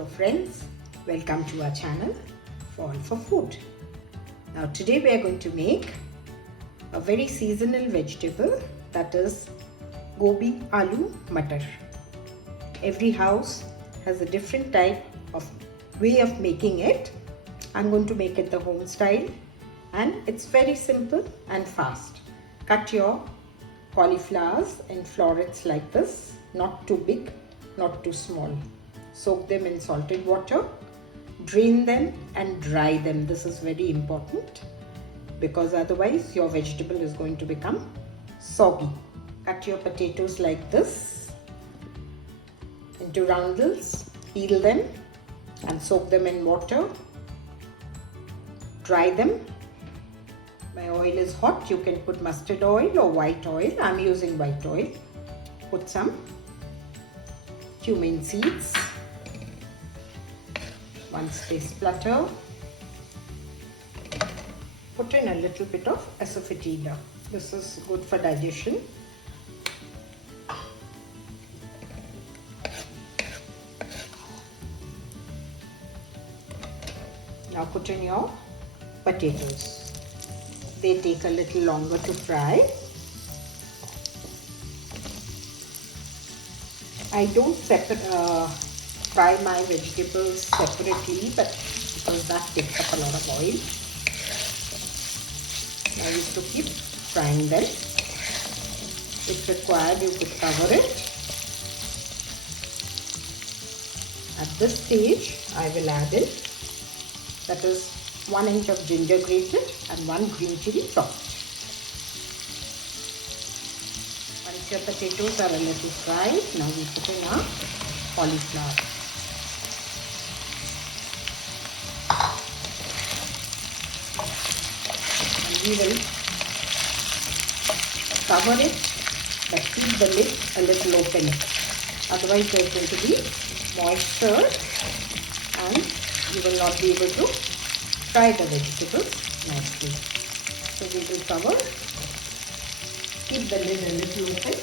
Hello friends, welcome to our channel All for Food. Now today we are going to make a very seasonal vegetable, that is Gobi Aloo Matar. Every house has a different type of way of making it. I'm going to make it the home style and it's very simple and fast. Cut your cauliflowers in florets like this, not too big, not too small. Soak them in salted water, drain them and dry them. This is very important because otherwise your vegetable is going to become soggy. Cut your potatoes like this into roundels, peel them and soak them in water. Dry them. My oil is hot. You can put mustard oil or white oil. I'm using white oil. Put some cumin seeds. Once they splutter, put in a little bit of asafoetida. This is good for digestion. Now put in your potatoes. They take a little longer to fry. I don't fry my vegetables separately, but because that takes up a lot of oil. Now you have to keep frying them. If required, you could cover it. At this stage, I will add in, that is 1 inch of ginger grated and 1 green chili chopped. Once your potatoes are a little fried, now we put in our cauliflower. And we will cover it, but keep the lid a little open. Otherwise there is going to be moisture and you will not be able to fry the vegetables nicely. So we will cover, keep the lid a little open.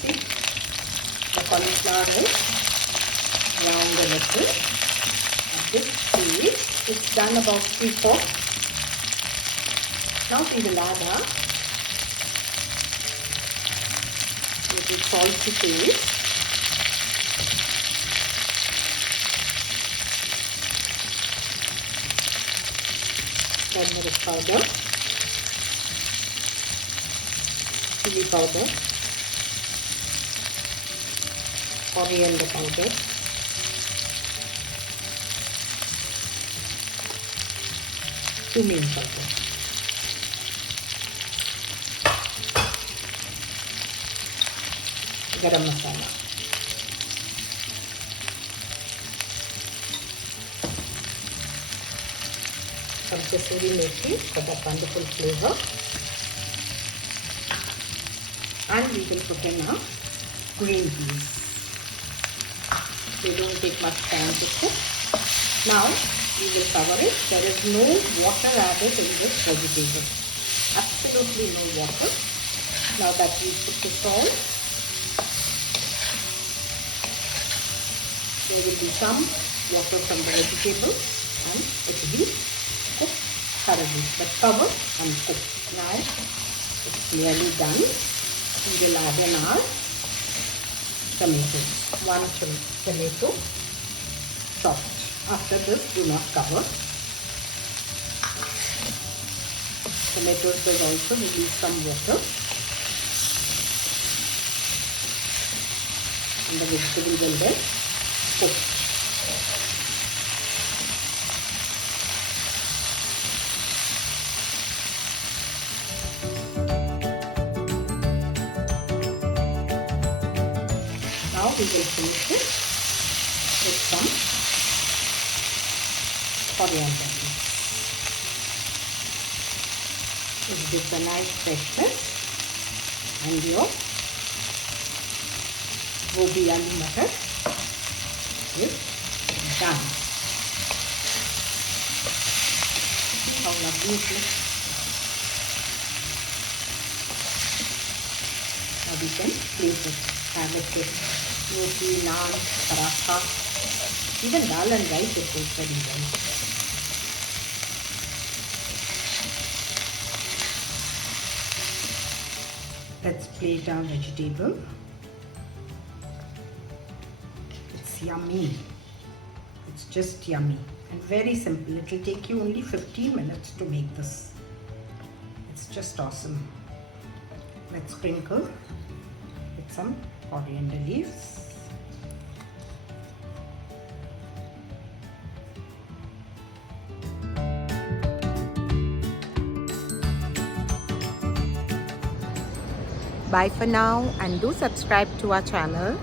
See, the cauliflower is browned a little. At this stage, it's done about 3/4. Now we will add our little salt to taste. Turmeric powder, chili powder, coriander powder, cumin powder. Garam masala. Some kasuri methi for that wonderful flavor. And we will put in our green peas. They don't take much time to cook. Now we will cover it. There is no water added in this vegetable. Absolutely no water. Now that we put the salt, there will be some water from the vegetable and it will be cooked thoroughly, but cover and cook. Now it's nearly done. We will add in our tomatoes. 1 tomato chopped. After this, do not cover. Tomatoes will also release some water and the vegetable will then cook. Now we will finish it with some coriander. It gives a nice freshness and your Gobi Aloo Matar is done. See how lovely it looks. Now we can place it, have it with roti, naan, paratha, even dal and rice it goes very well. Let's plate our vegetable. It's yummy. It's just yummy and very simple. It will take you only 15 minutes to make this. It's just awesome. Let's sprinkle with some coriander leaves. Bye for now, and do subscribe to our channel.